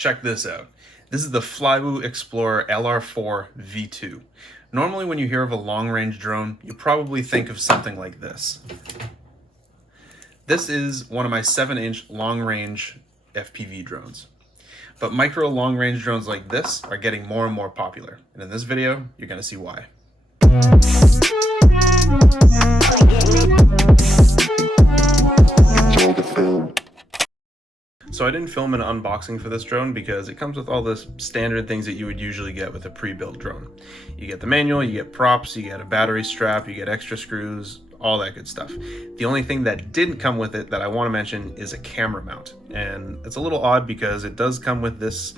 Check this out. This is the Flywoo Explorer LR4 V2. Normally when you hear of a long-range drone, you probably think of something like this. This is one of my 7-inch long-range FPV drones. But micro long-range drones like this are getting more and more popular. And in this video, you're going to see why. So I didn't film an unboxing for this drone because it comes with all the standard things that you would usually get with a pre-built drone. You get the manual, you get props, you get a battery strap, you get extra screws, all that good stuff. The only thing that didn't come with it that I want to mention is a camera mount. And it's a little odd because it does come with this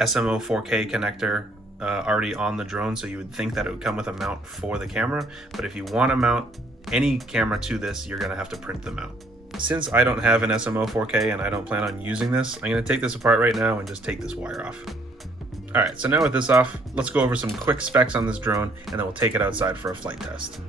SMO 4K connector already on the drone, so you would think that it would come with a mount for the camera. But if you want to mount any camera to this, you're going to have to print them out. Since I don't have an SMO 4K and I don't plan on using this, I'm going to take this apart right now and just take this wire off. Alright, so now with this off, let's go over some quick specs on this drone and then we'll take it outside for a flight test.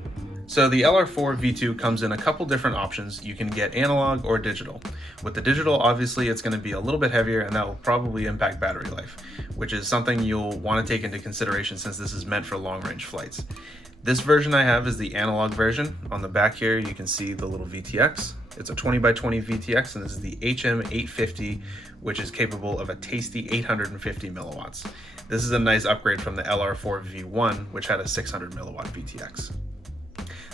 So the LR4 V2 comes in a couple different options. You can get analog or digital. With the digital, obviously it's going to be a little bit heavier and that will probably impact battery life, which is something you'll want to take into consideration since this is meant for long-range flights. This version I have is the analog version. On the back here you can see the little VTX. It's a 20x20 VTX and this is the HM850, which is capable of a tasty 850 milliwatts. This is a nice upgrade from the LR4 V1, which had a 600 milliwatt VTX.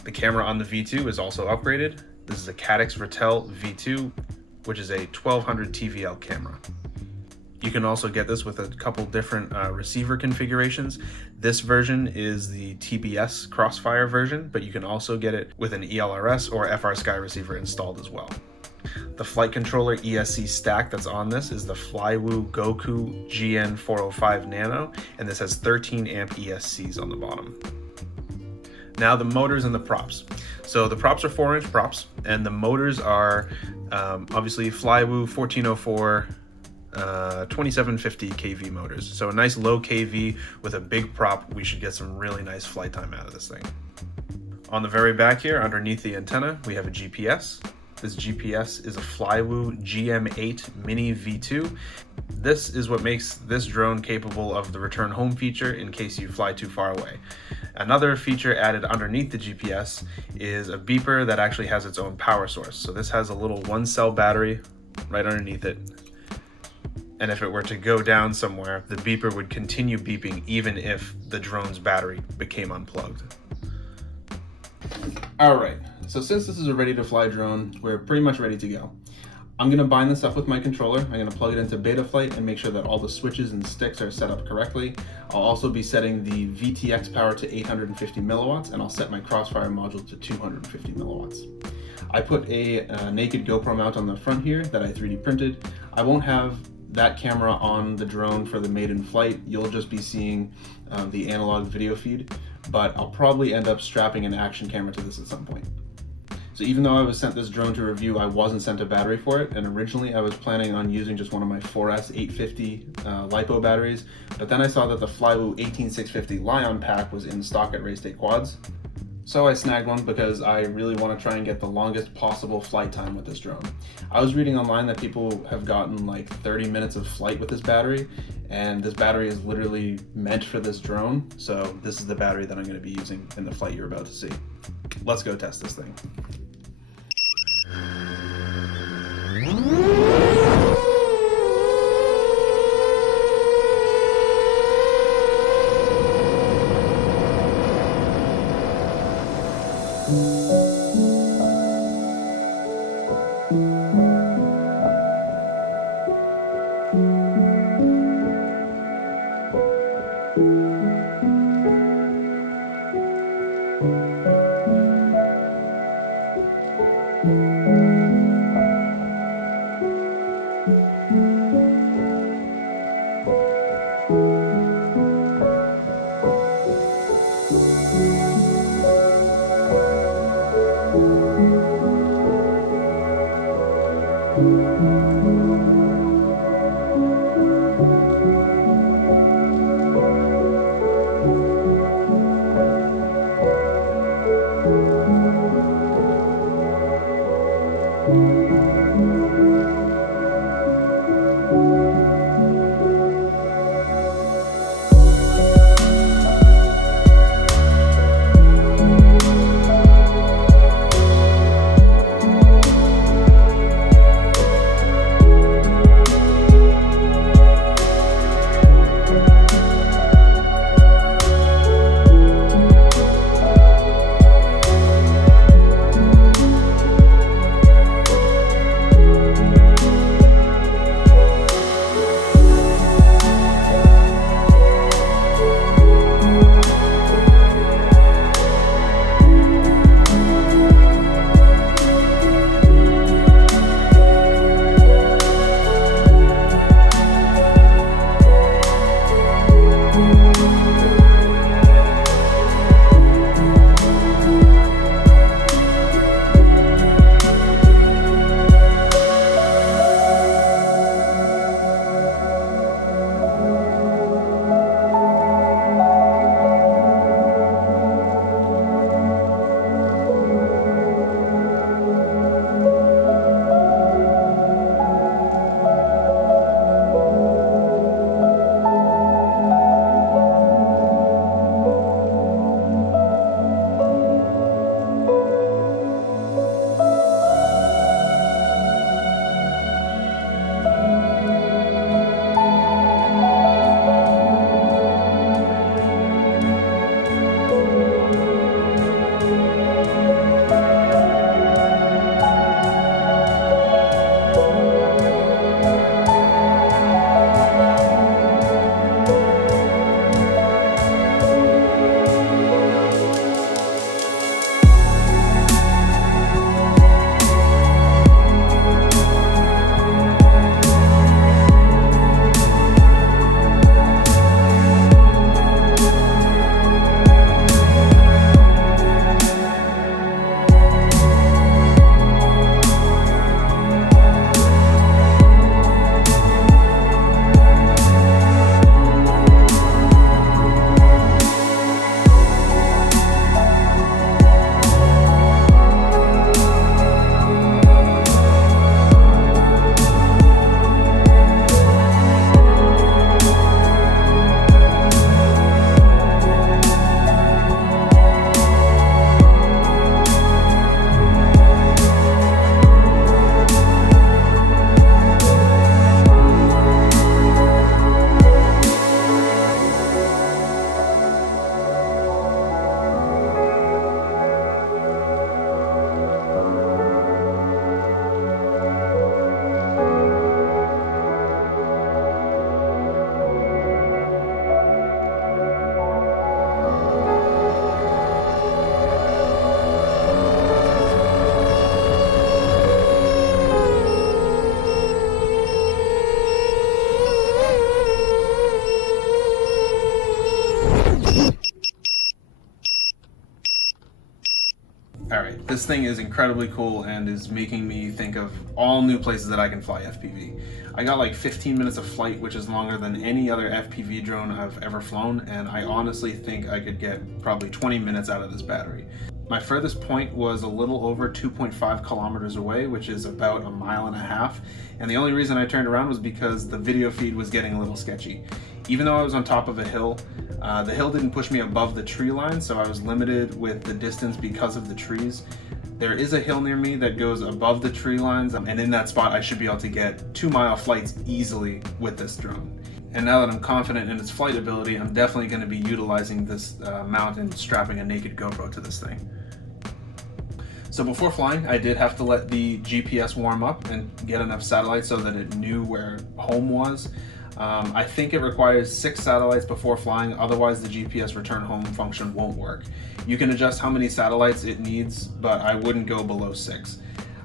The camera on the V2 is also upgraded. This is a Caddx Ratel V2, which is a 1200 TVL camera. You can also get this with a couple different receiver configurations. This version is the TBS Crossfire version, but you can also get it with an ELRS or FrSky receiver installed as well. The flight controller ESC stack that's on this is the Flywoo Goku GN405 Nano, and this has 13 amp ESCs on the bottom. Now the motors and the props. So the props are 4-inch props, and the motors are obviously Flywoo 1404 2750 kV motors. So a nice low kV with a big prop. We should get some really nice flight time out of this thing. On the very back here, underneath the antenna, we have a GPS. This GPS is a Flywoo GM8 Mini V2. This is what makes this drone capable of the return home feature in case you fly too far away. Another feature added underneath the GPS is a beeper that actually has its own power source. So this has a little 1-cell battery right underneath it. And if it were to go down somewhere, the beeper would continue beeping even if the drone's battery became unplugged. All right, so since this is a ready-to-fly drone, we're pretty much ready to go. I'm gonna bind this up with my controller. I'm gonna plug it into Betaflight and make sure that all the switches and sticks are set up correctly. I'll also be setting the VTX power to 850 milliwatts, and I'll set my Crossfire module to 250 milliwatts. I put a naked GoPro mount on the front here that I 3D printed. I won't have that camera on the drone for the maiden flight. You'll just be seeing the analog video feed, but I'll probably end up strapping an action camera to this at some point. So even though I was sent this drone to review, I wasn't sent a battery for it, and originally I was planning on using just one of my 4S 850 LiPo batteries, but then I saw that the Flywoo 18650 Lion pack was in stock at Race Day Quads. So I snagged one because I really want to try and get the longest possible flight time with this drone. I was reading online that people have gotten like 30 minutes of flight with this battery, and this battery is literally meant for this drone, so this is the battery that I'm going to be using in the flight you're about to see. Let's go test this thing. This thing is incredibly cool and is making me think of all new places that I can fly FPV. I got like 15 minutes of flight, which is longer than any other FPV drone I've ever flown, and I honestly think I could get probably 20 minutes out of this battery. My furthest point was a little over 2.5 kilometers away, which is about 1.5 miles, and the only reason I turned around was because the video feed was getting a little sketchy. Even though I was on top of a hill, the hill didn't push me above the tree line, so I was limited with the distance because of the trees. There is a hill near me that goes above the tree lines, and in that spot I should be able to get 2-mile flights easily with this drone. And now that I'm confident in its flight ability, I'm definitely going to be utilizing this mount and strapping a naked GoPro to this thing. So before flying, I did have to let the GPS warm up and get enough satellites so that it knew where home was. I think it requires 6 satellites before flying, otherwise the GPS return home function won't work. You can adjust how many satellites it needs, but I wouldn't go below 6.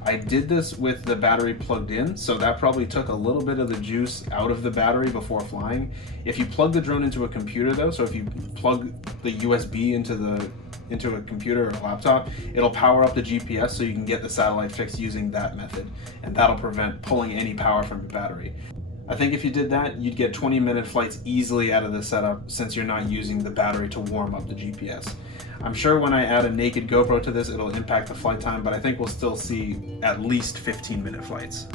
I did this with the battery plugged in, so that probably took a little bit of the juice out of the battery before flying. If you plug the drone into a computer though, so if you plug the USB into a computer or a laptop, it'll power up the GPS so you can get the satellite fixed using that method, and that'll prevent pulling any power from your battery. I think if you did that, you'd get 20-minute flights easily out of the setup since you're not using the battery to warm up the GPS. I'm sure when I add a naked GoPro to this, it'll impact the flight time, but I think we'll still see at least 15-minute flights.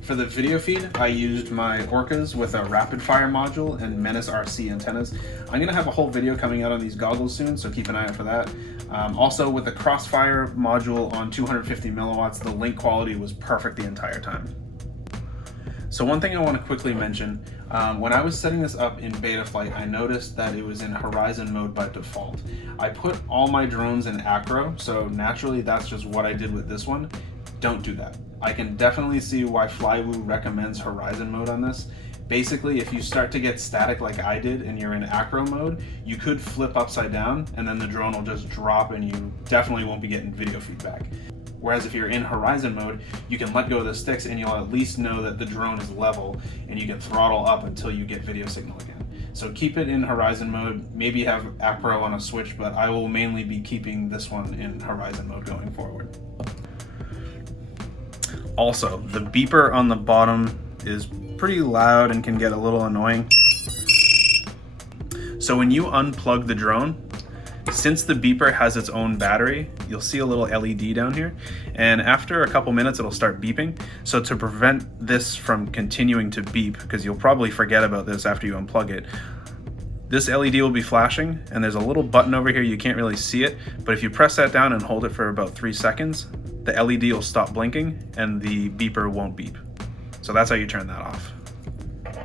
For the video feed, I used my Orcas with a rapid fire module and Menace RC antennas. I'm gonna have a whole video coming out on these goggles soon, so keep an eye out for that. Also with the Crossfire module on 250 milliwatts, the link quality was perfect the entire time. So one thing I want to quickly mention, when I was setting this up in beta flight, I noticed that it was in horizon mode by default. I put all my drones in acro, so naturally that's just what I did with this one. Don't do that. I can definitely see why Flywoo recommends horizon mode on this. Basically, if you start to get static like I did and you're in acro mode, you could flip upside down and then the drone will just drop and you definitely won't be getting video feedback. Whereas if you're in horizon mode, you can let go of the sticks and you'll at least know that the drone is level and you can throttle up until you get video signal again. So keep it in horizon mode, maybe have acro on a switch, but I will mainly be keeping this one in horizon mode going forward. Also, the beeper on the bottom is pretty loud and can get a little annoying. So when you unplug the drone, since the beeper has its own battery, you'll see a little LED down here, and after a couple minutes it'll start beeping. So to prevent this from continuing to beep, because you'll probably forget about this after you unplug it, this LED will be flashing, and there's a little button over here, you can't really see it, but if you press that down and hold it for about 3 seconds, the LED will stop blinking and the beeper won't beep. So that's how you turn that off.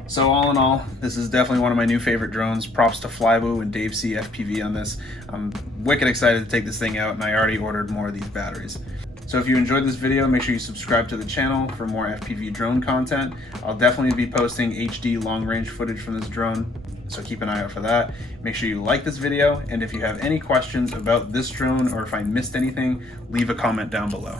So all in all, this is definitely one of my new favorite drones. Props to Flywoo and Dave C FPV on this. I'm wicked excited to take this thing out, and I already ordered more of these batteries. So if you enjoyed this video, make sure you subscribe to the channel for more FPV drone content. I'll definitely be posting HD long-range footage from this drone, so keep an eye out for that. Make sure you like this video, and if you have any questions about this drone or if I missed anything, leave a comment down below.